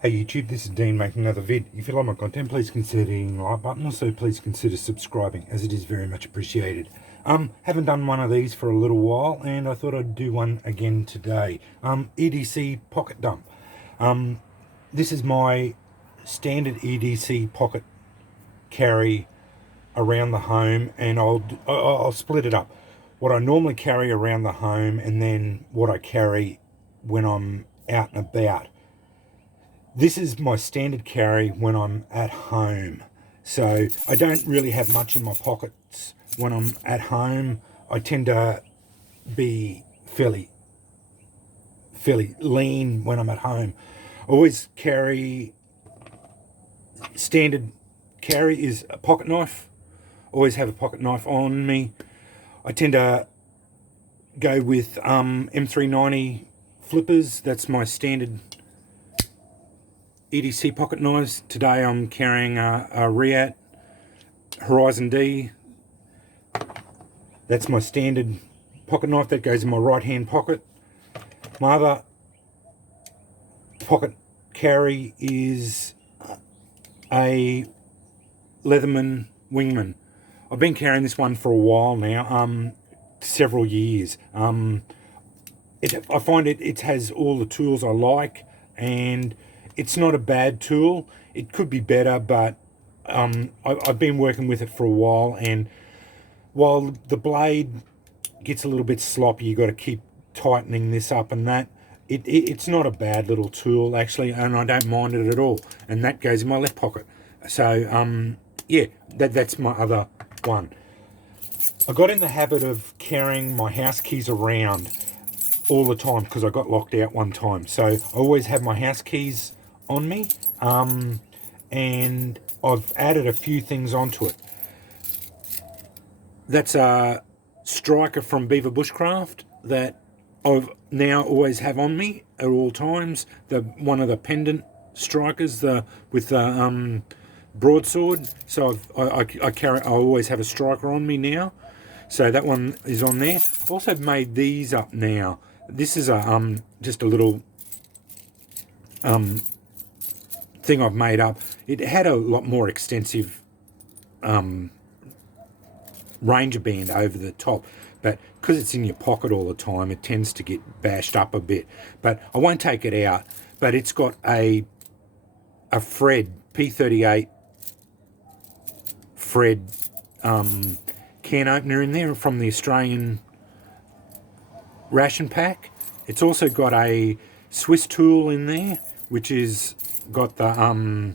Hey YouTube, this is Dean making another vid. If you like my content, please consider hitting the like button. Also, please consider subscribing, as it is very much appreciated. Haven't done one of these for a little while, and I thought I'd do one again today. EDC pocket dump. This is my standard EDC pocket carry around the home, and I'll split it up. What I normally carry around the home, and then what I carry when I'm out and about. This is my standard carry when I'm at home. So I don't really have much in my pockets when I'm at home. I tend to be fairly lean when I'm at home. I always carry, standard carry is a pocket knife. Always have a pocket knife on me. I tend to go with M390 flippers. That's my standard EDC pocket knives. Today I'm carrying a Riat Horizon D. That's my standard pocket knife that goes in my right hand pocket. My other pocket carry is a Leatherman Wingman. I've been carrying this one for a while now, several years. I find it has all the tools I like, and it's not a bad tool. It could be better, but I've been working with it for a while, and while the blade gets a little bit sloppy, you got to keep tightening this up and that. It's not a bad little tool actually, and I don't mind it at all. And that goes in my left pocket. So yeah, that's my other one. I got in the habit of carrying my house keys around all the time because I got locked out one time. So I always have my house keys on me, and I've added a few things onto it. That's a striker from Beaver Bushcraft that I've now always have on me at all times. One of the pendant strikers, with the broadsword. So I always have a striker on me now. So that one is on there. I've also made these up now. This is a just a little thing I've made up. It had a lot more extensive Ranger band over the top, but because it's in your pocket all the time, it tends to get bashed up a bit. But I won't take it out. But it's got a Fred P38 Fred can opener in there from the Australian ration pack. It's also got a Swiss tool in there, which is got the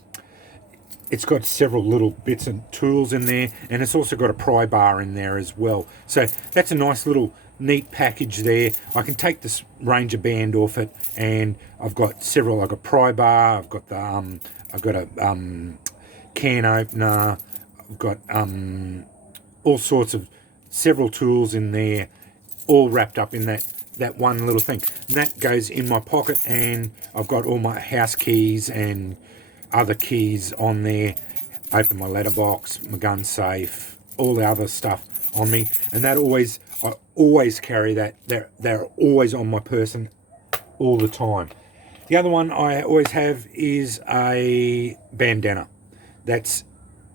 it's got several little bits and tools in there, and it's also got a pry bar in there as well. So that's a nice little neat package there. I can take this Ranger band off it, and I've got several. I've got pry bar. I've got the I've got a can opener. I've got all sorts of several tools in there, all wrapped up in that one little thing. And that goes in my pocket, and I've got all my house keys and other keys on there. Open my letterbox, my gun safe, all the other stuff on me. And I always carry that. They're always on my person all the time. The other one I always have is a bandana. That's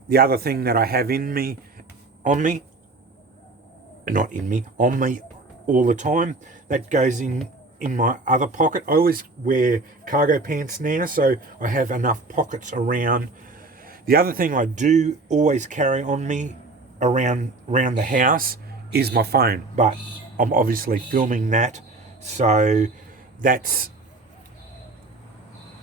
the other thing that I have on me all the time. That goes in my other pocket. I always wear cargo pants now, so I have enough pockets around. The other thing I do always carry on me around the house is my phone, but I'm obviously filming that, so that's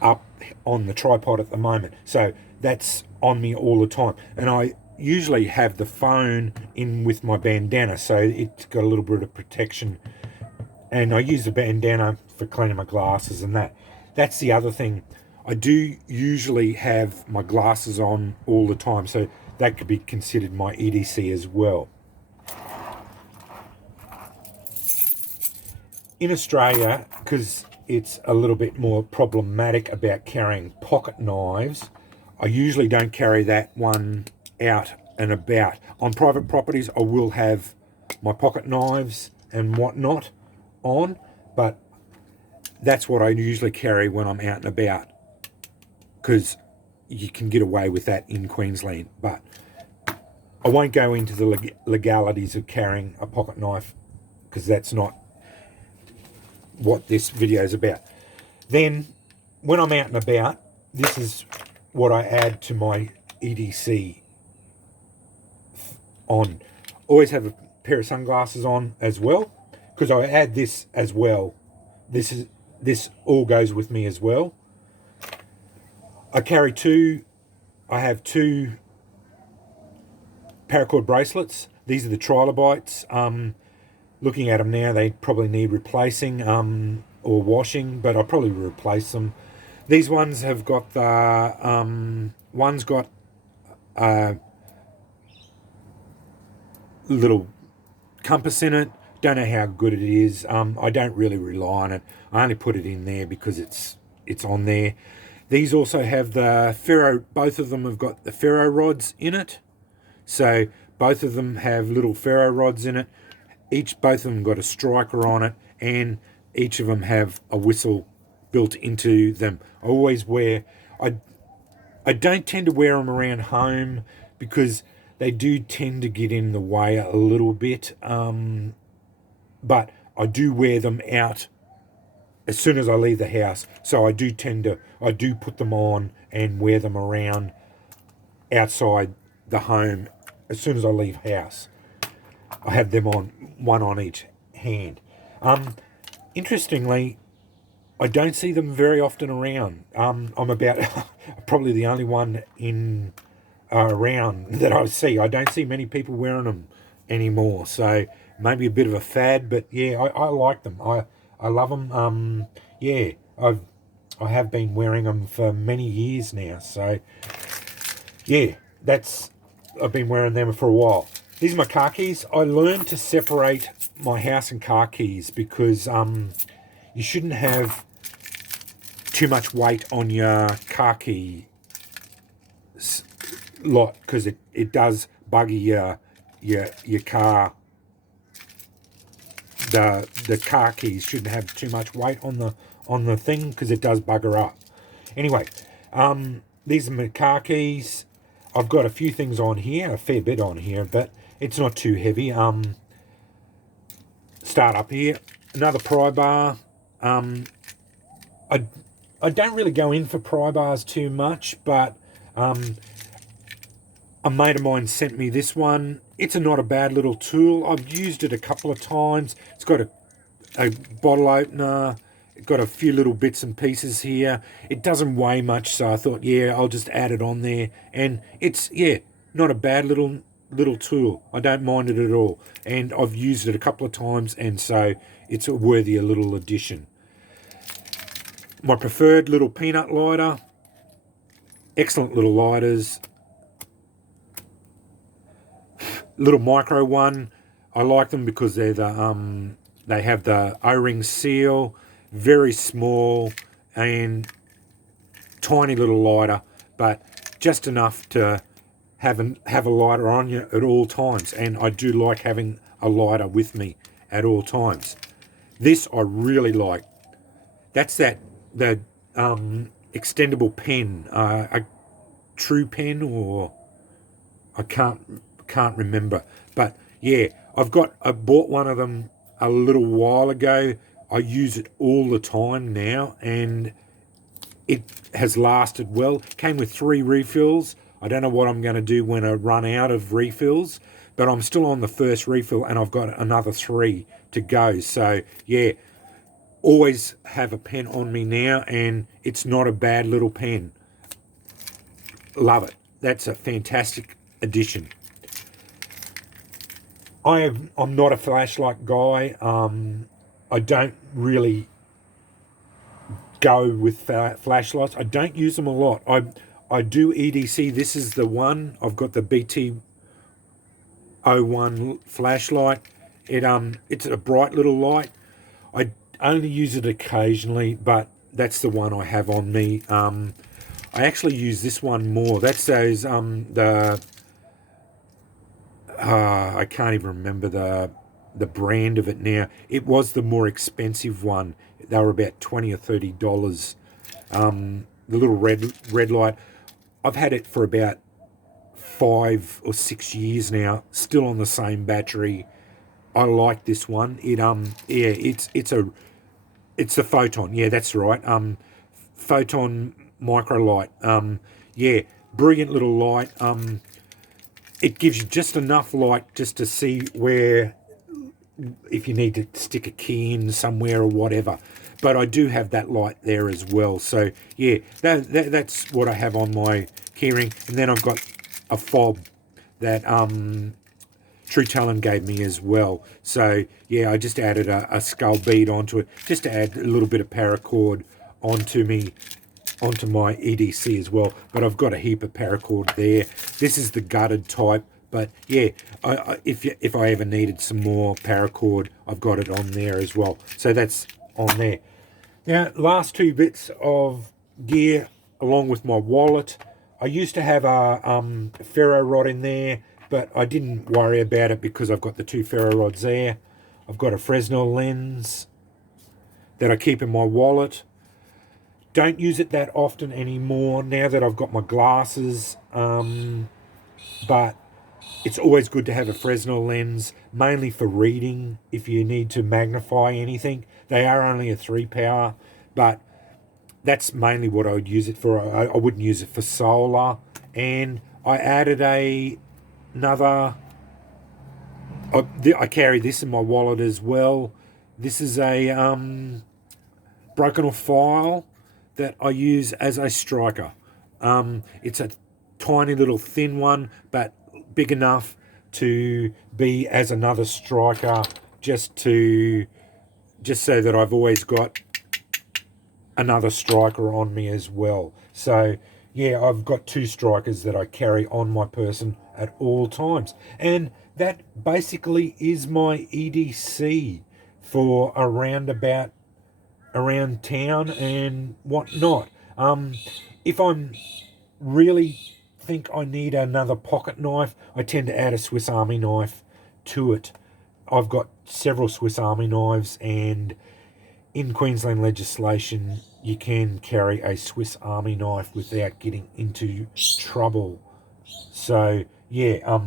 up on the tripod at the moment. So that's on me all the time, and I usually have the phone in with my bandana, so it's got a little bit of protection. And I use the bandana for cleaning my glasses and that. That's the other thing. I do usually have my glasses on all the time, so that could be considered my EDC as well. In Australia, because it's a little bit more problematic about carrying pocket knives, I usually don't carry that one out and about. On private properties, I will have my pocket knives and whatnot on, but that's what I usually carry when I'm out and about. because you can get away with that in Queensland. But I won't go into the legalities of carrying a pocket knife, because that's not what this video is about. Then, when I'm out and about, this is what I add to my EDC on. Always have a pair of sunglasses on as well, because I add this as well. This all goes with me as well. I have two Paracord bracelets. These are the trilobites. Looking at them now, they probably need replacing or washing, but I'll probably replace them. These ones have got the one's got a little compass in it. Don't know how good it is. I don't really rely on it. I only put it in there because it's on there. These also have the ferro. Both of them have got the ferro rods in it. So both of them have little ferro rods in it. Both of them got a striker on it, and each of them have a whistle built into them. I always wear. I don't tend to wear them around home because they do tend to get in the way a little bit. But I do wear them out as soon as I leave the house. So I do put them on and wear them around outside the home as soon as I leave house. I have them on, one on each hand. Interestingly, I don't see them very often around. I'm about probably the only one in around that I see. I don't see many people wearing them anymore. So maybe a bit of a fad, but yeah, I like them. I love them. Yeah, I have been wearing them for many years now. So yeah, I've been wearing them for a while. These are my car keys. I learned to separate my house and car keys because you shouldn't have too much weight on your car key lot, because it does buggy your car. The car keys shouldn't have too much weight on the thing, because it does bugger up. Anyway, these are my car keys. I've got a few things on here, a fair bit on here, but it's not too heavy. Start up here. Another pry bar. I don't really go in for pry bars too much, but a mate of mine sent me this one. It's not a bad little tool. I've used it a couple of times. It's got a bottle opener. It's got a few little bits and pieces here. It doesn't weigh much, so I thought, yeah, I'll just add it on there. And it's, yeah, not a bad little tool. I don't mind it at all. And I've used it a couple of times, and so it's a worthy little addition. My preferred little peanut lighter. Excellent little lighters. Little micro one. I like them because they're they have the O-ring seal, very small and tiny little lighter, but just enough to have a lighter on you at all times. And I do like having a lighter with me at all times. This I really like. That's the extendable pen, a true pen, or I can't remember. But yeah, I bought one of them a little while ago. I use it all the time now, and it has lasted well. Came with 3 refills. I don't know what I'm going to do when I run out of refills, but I'm still on the first refill, and I've got another 3 to go. So yeah, always have a pen on me now, and it's not a bad little pen. Love it. That's a fantastic addition. I'm not a flashlight guy. I don't really go with flashlights. I don't use them a lot. I do EDC. This is the one. I've got the BT01 flashlight. It's a bright little light. I only use it occasionally, but that's the one I have on me. I actually use this one more. That's those I can't even remember the brand of it now. It was the more expensive one. They were about $20 or $30. the little red light. I've had it for about 5 or 6 years now, still on the same battery. I like this one. It's a photon. Yeah, that's right. Photon micro light. Brilliant little light. It gives you just enough light just to see where, if you need to stick a key in somewhere or whatever. But I do have that light there as well. So yeah, that's what I have on my keyring. And then I've got a fob that True Talon gave me as well. So yeah, I just added a skull bead onto it, just to add a little bit of paracord onto my EDC as well. But I've got a heap of paracord there. This is the gutted type. But yeah, if I ever needed some more paracord, I've got it on there as well. So that's on there. Now, last 2 bits of gear along with my wallet. I used to have a ferro rod in there, but I didn't worry about it because I've got the 2 ferro rods there. I've got a Fresnel Lens that I keep in my wallet. Don't use it that often anymore now that I've got my glasses, but it's always good to have a Fresnel lens, mainly for reading if you need to magnify anything. They are only a 3 power, but that's mainly what I would use it for. I wouldn't use it for solar. And I added another... I carry this in my wallet as well. This is a broken off file that I use as a striker. It's a tiny little thin one, but big enough to be as another striker, just so that I've always got another striker on me as well. So yeah, I've got 2 strikers that I carry on my person at all times, and that basically is my EDC for around town and whatnot. If I'm really think I need another pocket knife, I tend to add a Swiss Army knife to it. I've got several Swiss Army knives, and in Queensland legislation you can carry a Swiss Army knife without getting into trouble. So yeah,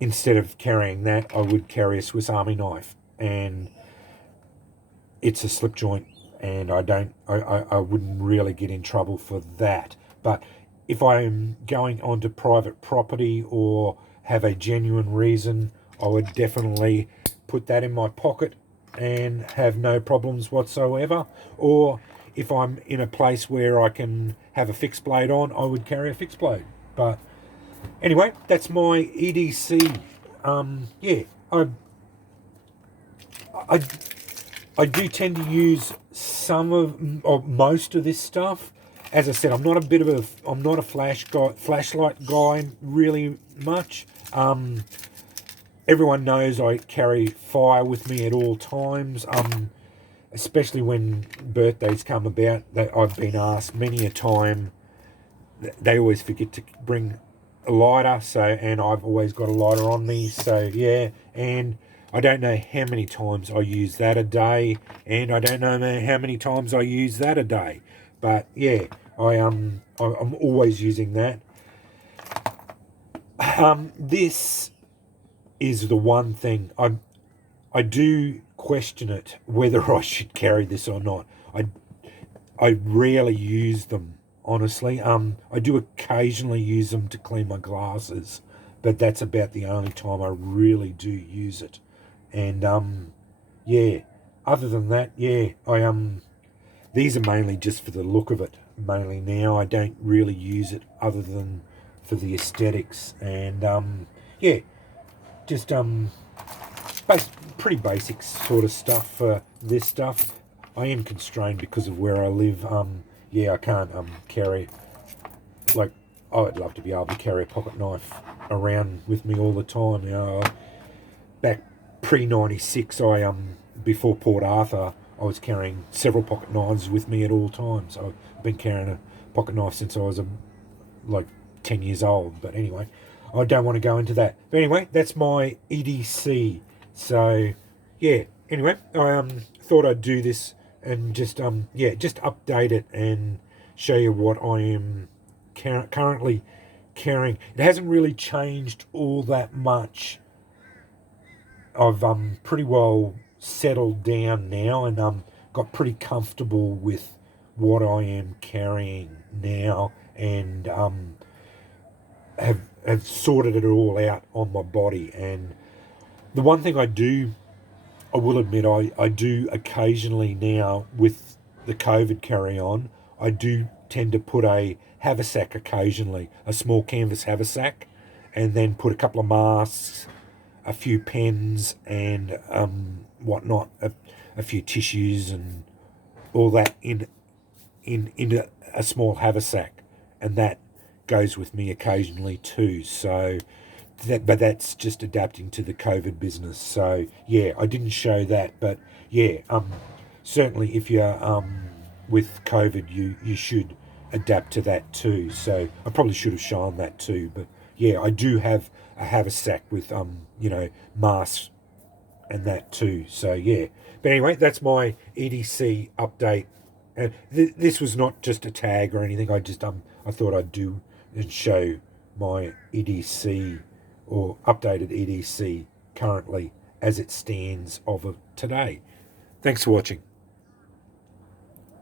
instead of carrying that, I would carry a Swiss Army knife, and it's a slip joint, and I wouldn't really get in trouble for that. But if I'm going onto private property or have a genuine reason, I would definitely put that in my pocket and have no problems whatsoever. Or if I'm in a place where I can have a fixed blade on, I would carry a fixed blade. But anyway, that's my EDC. Yeah, I do tend to use some or most of this stuff. As I said, I'm not a flashlight guy really much. Everyone knows I carry fire with me at all times. Especially when birthdays come about, that I've been asked many a time. They always forget to bring a lighter, and I've always got a lighter on me. So yeah, and I don't know how many times I use that a day, and I don't know how many times I use that a day. But yeah, I'm always using that. This is the one thing I do question it whether I should carry this or not. I rarely use them, honestly. I do occasionally use them to clean my glasses, but that's about the only time I really do use it. And yeah, other than that, yeah, these are mainly just for the look of it. Mainly now, I don't really use it other than for the aesthetics. And yeah, just pretty basic sort of stuff for this stuff. I am constrained because of where I live. Yeah, I can't carry, like, I would love to be able to carry a pocket knife around with me all the time. You know, back pre-96, before Port Arthur, I was carrying several pocket knives with me at all times. I've been carrying a pocket knife since I was like 10 years old. But anyway, I don't want to go into that. But anyway, that's my EDC. So yeah, anyway, I thought I'd do this and just just update it, and show you what I am currently carrying. It hasn't really changed all that much. I've pretty well settled down now, and got pretty comfortable with what I am carrying now, and have sorted it all out on my body. And the one thing I will admit, I do occasionally now with the COVID carry on, I do tend to put a haversack occasionally, a small canvas haversack, and then put a couple of masks, a few pens, and whatnot, a few tissues and all that into a small haversack, and that goes with me occasionally too. So but that's just adapting to the COVID business. So yeah, I didn't show that, but yeah, certainly if you're with COVID, you should adapt to that too. So I probably should have shown that too, but yeah, I do have a haversack with masks and that too. So yeah, but anyway, that's my EDC update. And this was not just a tag or anything. I just I thought I'd do and show my EDC or updated EDC currently as it stands of today. Thanks for watching.